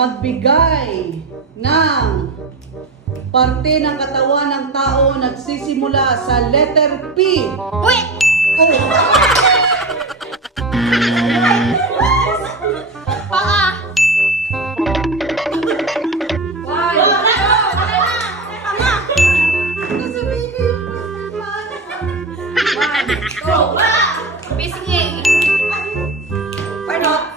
Magbigay ng parte ng katawan ng tao nagsisimula sa letter P. Wait! Oh. Paa! Pisngi! Pardon?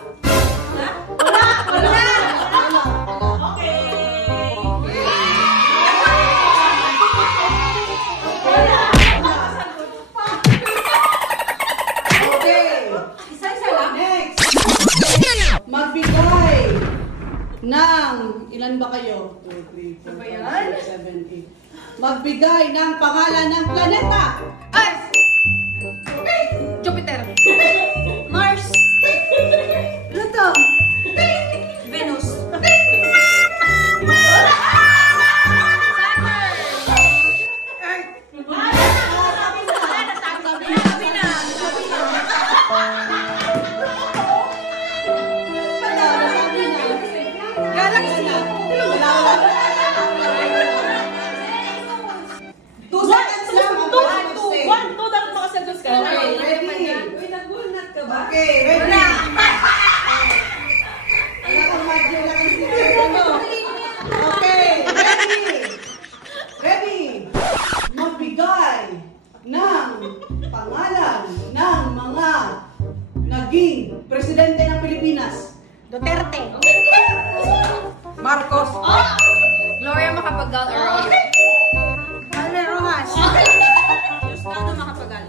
Magbigay ng, ilan ba kayo? 2, 3, 4, 5, 6, 7, 8. Magbigay ng pangalan ng planeta. Earth! Jupiter! Mars! Pluto! Venus! Okay, ready? Okay, ready? Ready? Magbigay ng pangalan ng mga naging presidente ng Pilipinas. Duterte! Marcos. Gloria Macapagal-Arroyo. Alde Rojas. Diosdado Macapagal.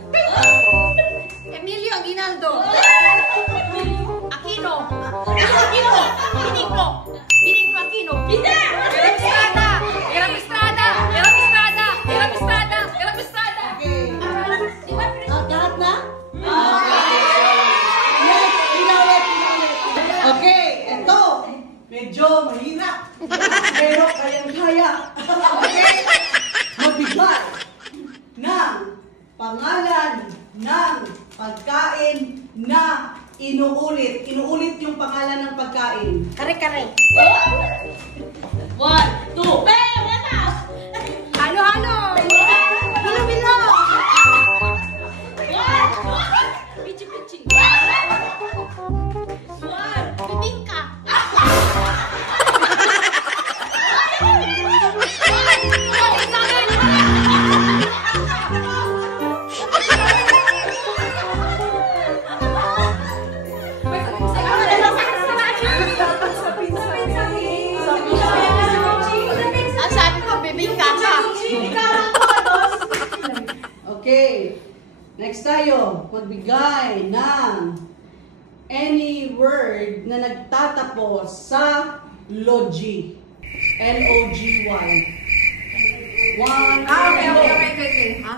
Emilio Aguinaldo. Aquino. Aquino. Benigno. Benigno Aquino. Erap Estrada. Erap Estrada. Erap Estrada. Erap Estrada. Erap Estrada. Okay. Lahat na? Yes, pinaulit. Okay, ito. Medyo mahirap. Pero kayang-kaya. Okay. Magbigay ng pangalan ng pagkain na inuulit. Inuulit yung pangalan ng pagkain. Kare-kare. 1, 2, wala na! Halo-halo. Bilo-bilo. Pichi-pichi. Bibingka. Okay. Next tayo. Magbigay ng any word na nagtatapos sa logy. L-O-G-Y. 1, 2, Okay. Ha?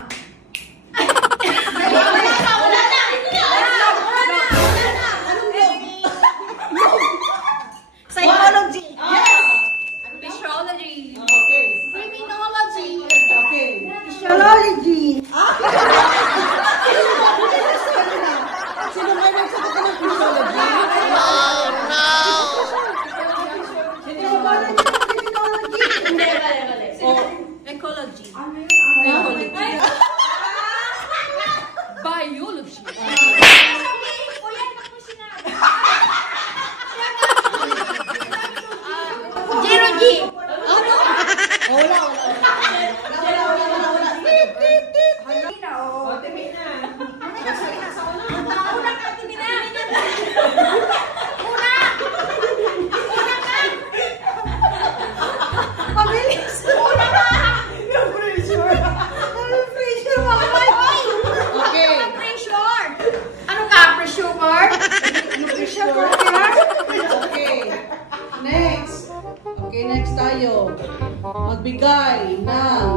Psychology. Physiology. Okay. Criminology. Okay. Physiology. Sino nga nagsagot ka ng physiology? Hindi, bale. Oh, Ecology. Ecology. Biology. Geology. wala. Next tayo. Magbigay ng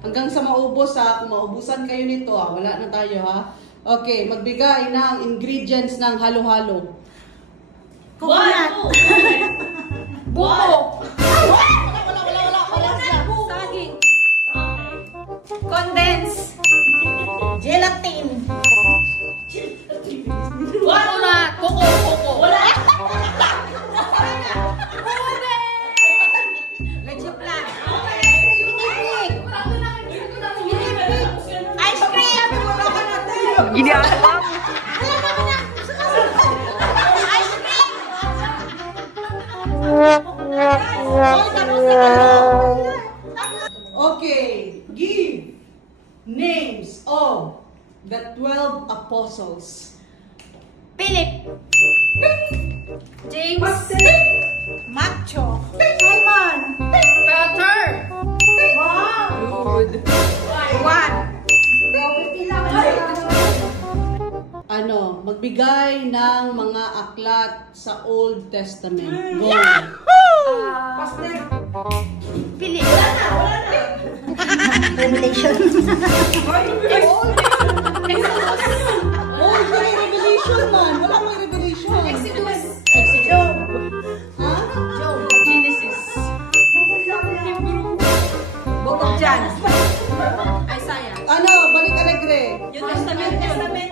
hanggang sa maubos ha. Kung maubusan kayo nito ha, wala na tayo ha. Okay, magbigay ng ingredients ng halo-halo. Coconut. Buko. Wala siya. Saging. Condense. Gelatin. Coconut. Coco. Wala. Ginagawa mo. Okay, give names of the 12 apostles. Philip. James. Macho. Simon. Peter. Wow. Good. Juan. Ano, magbigay ng mga aklat sa Old Testament. Go. Pastor. Philip. Revelation. Oh, may revelation man. Wala may revelation. Exodus. Job. Ha? Job. Genesis. Book of John. Isaiah. Ano, balik alegre. New Testament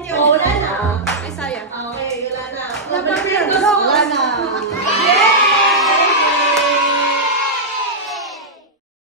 yun. Oh, wala na. Isaiah. Okay, wala na. Wala na.